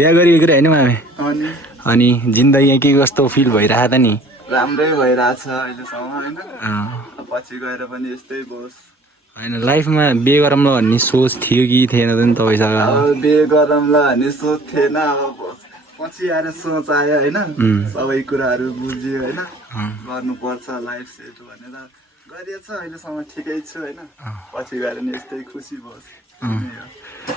बिहा गरिएको होइन मामे अनि अनि जिन्दगी के कस्तो फिल भइरहेको त नि राम्रै भइरहेछ अहिलेसम्म होइन पछि गएर पनि यस्तै होस् होइन लाइफमा बिहे गरौँला भन्ने सोच थियो कि थिएन त नि तपाईँसँग अब बिहे गरौँला भन्ने सोच थिएन अब पछि आएर सोच आयो होइन सबै कुराहरू बुझ्यो होइन गर्नुपर्छ लाइफ सेट भनेर गरिएछ अहिलेसम्म ठिकै छु होइन पछि गएर नि यस्तै खुसी होस्